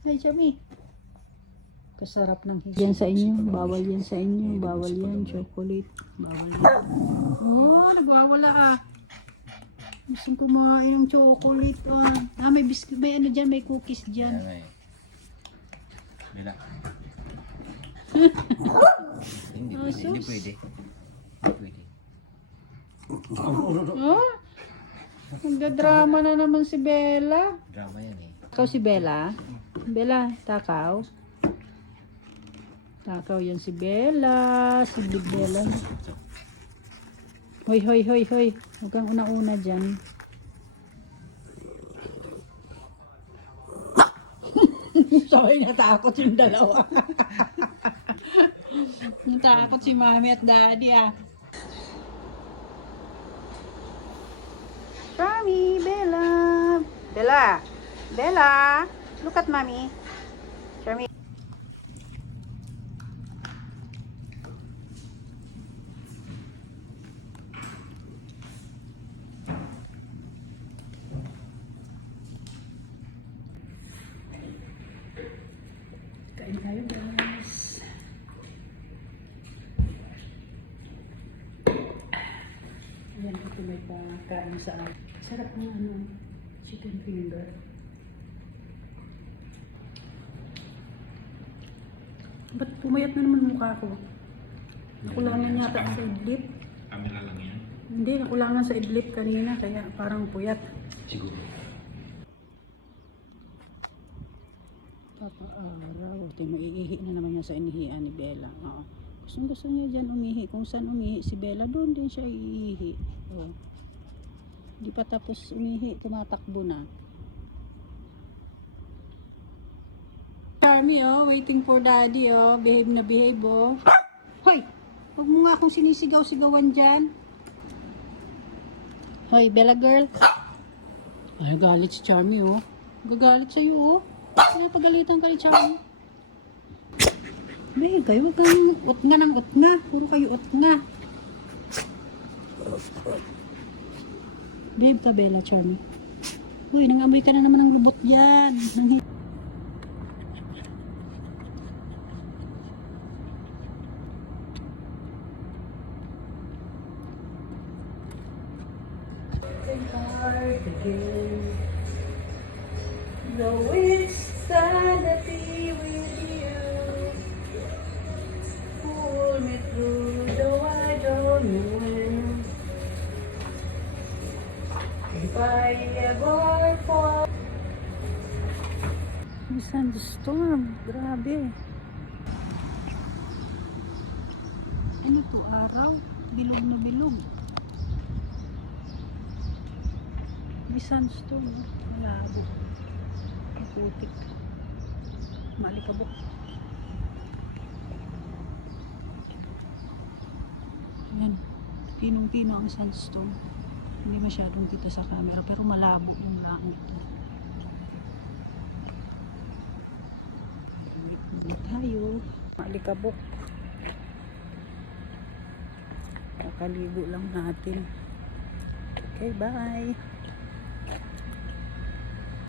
Ay, Chami. Kasarap ng hisa. Yan sa inyo. Bawal yan sa inyo. Bawal yan. Chocolate. Bawal yan. Oh, nagwawala ah. Gusto ko kumain ng chocolate. May biscuit. May ano dyan. May cookies dyan. Mila. Hindi pwede. Pwede. Oh, nagdadrama na naman si Bella. Drama yan eh. Takaw si Bella. Bella, takaw. Takaw yan si Bella. Si Big Bella. Hoy, hoy, hoy, hoy. Huwag kang una-una dyan. Sorry, natakot yung dalawa. Natakot si Mami at Daddy ah. Mami, Bella. Bella. Bella. Look at Mommy. Mami. Kain tayo guys. Ayan, ito may pakain sa akin. Sarap ng ano, chicken finger. Ba't pumayat na naman mukha ko? Nakulangan yata sa idlip. Camera lang yan? Hindi, nakulangan sa idlip kanina, kaya parang puyat. Siguro. Papa-araw. Ito, maiihi na naman niya sa inihian ni Bella. Oo. Gusto niya dyan umihi. Kung saan umihi si Bella, doon din siya iihi. Oo. Di pa tapos umihi, tumatakbo na. Charmy, oh, waiting for daddy, oh. Behave na behave, oh. Hoy! Huwag mo nga akong sinisigaw-sigawan dyan. Hoy, Bella girl. Ay, galit si Charmy, oh. Gagalit sa'yo, oh. Ay, pagalitan ka ni Charmy. May kayo, huwag kang ut nga ng ut nga. Puro kayo ut nga. Babe ka, Bella, Charmy. Uy, nangamoy ka na naman ng robot dyan. Though it's sad to be with you, pull me through, though I don't know when. If I ever fall. May thunderstorm, grabe. Ano to, araw? Bilog na bilog. May thunderstorm, malabo. Putik. Malikabok. Ayan. Pinong-pino ang sandstone. Hindi masyadong kita sa camera pero malabo yung langit. Wait tayo. Malikabok. Kakaligo lang natin. Okay, bye.